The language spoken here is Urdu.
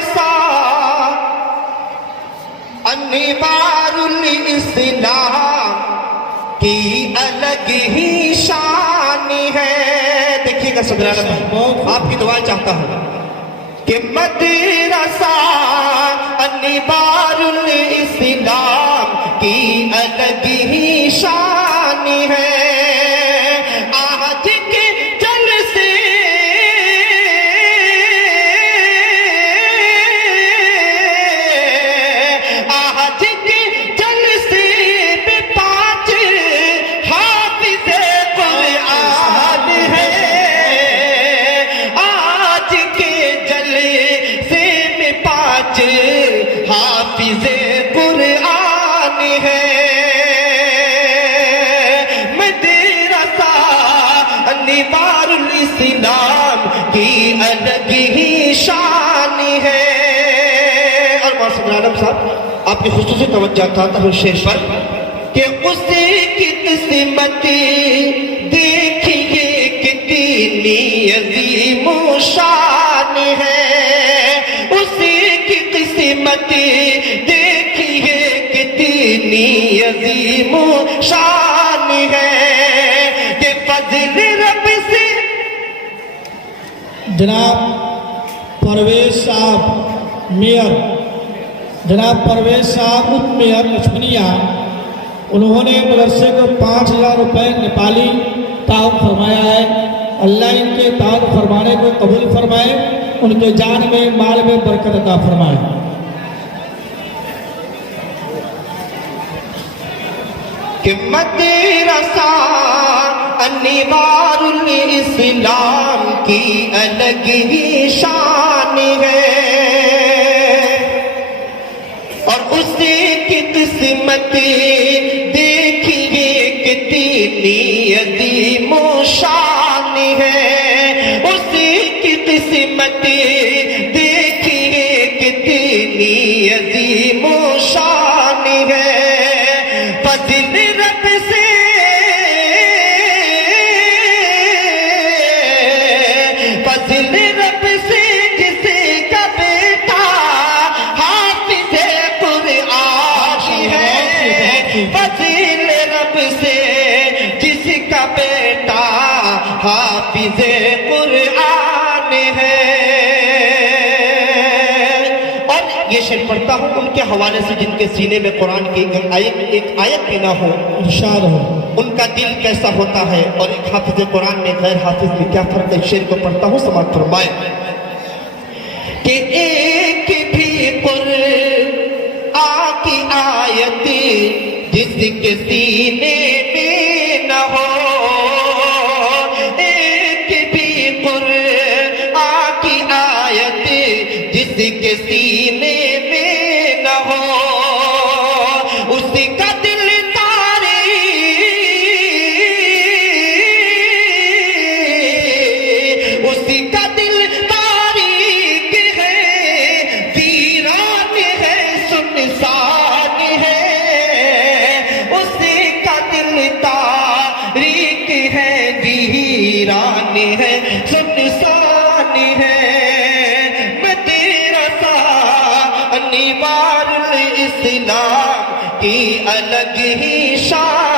رسا انوار الاسلام کی الگ ہی شان ہے. دیکھیے گا سبحان اللہ، آپ کی دعا چاہتا ہوں کہ مدرسہ انوار الاسلام کی الگ ہی شان ہے. آج کے جلسے آج کے جلسے میں 5 حافظ قرآن ہے. آج کے جلسے میں 5 حافظ قرآن ہے. مدرسہ انوار الاسلام کی الگ ہی شان ہے. اور مولانا عالم صاحب آپ کی خصوصی توجہ چاہتا ہوں شعر پر کہ اس کی قسمت دیکھیے کتنی عظیم و شان ہے. اس کی قسمت دیکھیے کتنی عظیم و شان ہے کہ فضل رب سے. جناب پرویز صاحب میئر، جناب پرویز صاحب اپ میئر لکشمنیا، انہوں نے مدرسے کو 5000 روپے نیپالی تعاون فرمایا ہے. اللہ ان کے تعاون فرمانے کو قبول فرمائے، ان کے جان میں مال میں برکت عطا فرمائے. کہ مدرسہ انوار الاسلام کی الگ ہی شان ہے. اور اس کی قسمت دیکھیے کتنی عظیم و شان ہے. اس کی قسمت دیکھیے کتنی عظیم و شان ہے. فضل رب سے فضل رب سے جس کا بیٹا حافظ قرآن ہے. فضل رب سے جس کا بیٹا حافظ قرآن ہے. اور یہ شعر پڑھتا ہوں ان کے حوالے سے جن کے سینے میں قرآن کی ایک آیت بھی نہ ہو، ارشاد ہو. ان کا دل کیسا ہوتا ہے اور ایک حافظ قرآن میں غیر حافظ میں کیا فرق ہے. شعر کو پڑھتا ہوں، سماعت فرمائے کہ ایک بھی قرآن کی آیت جس کے سینے میں نہ ہو، ایک بھی قرآن کی آیت جس کے سینے میں نہ ہو، اس کا دل اس کا دل تاریک ہے، ویران ہے، سنسان ہے. اس کا دل تاریک ہے، ویران ہے، سنسان ہے. مدرسہ انوار الاسلام کی الگ ہی شان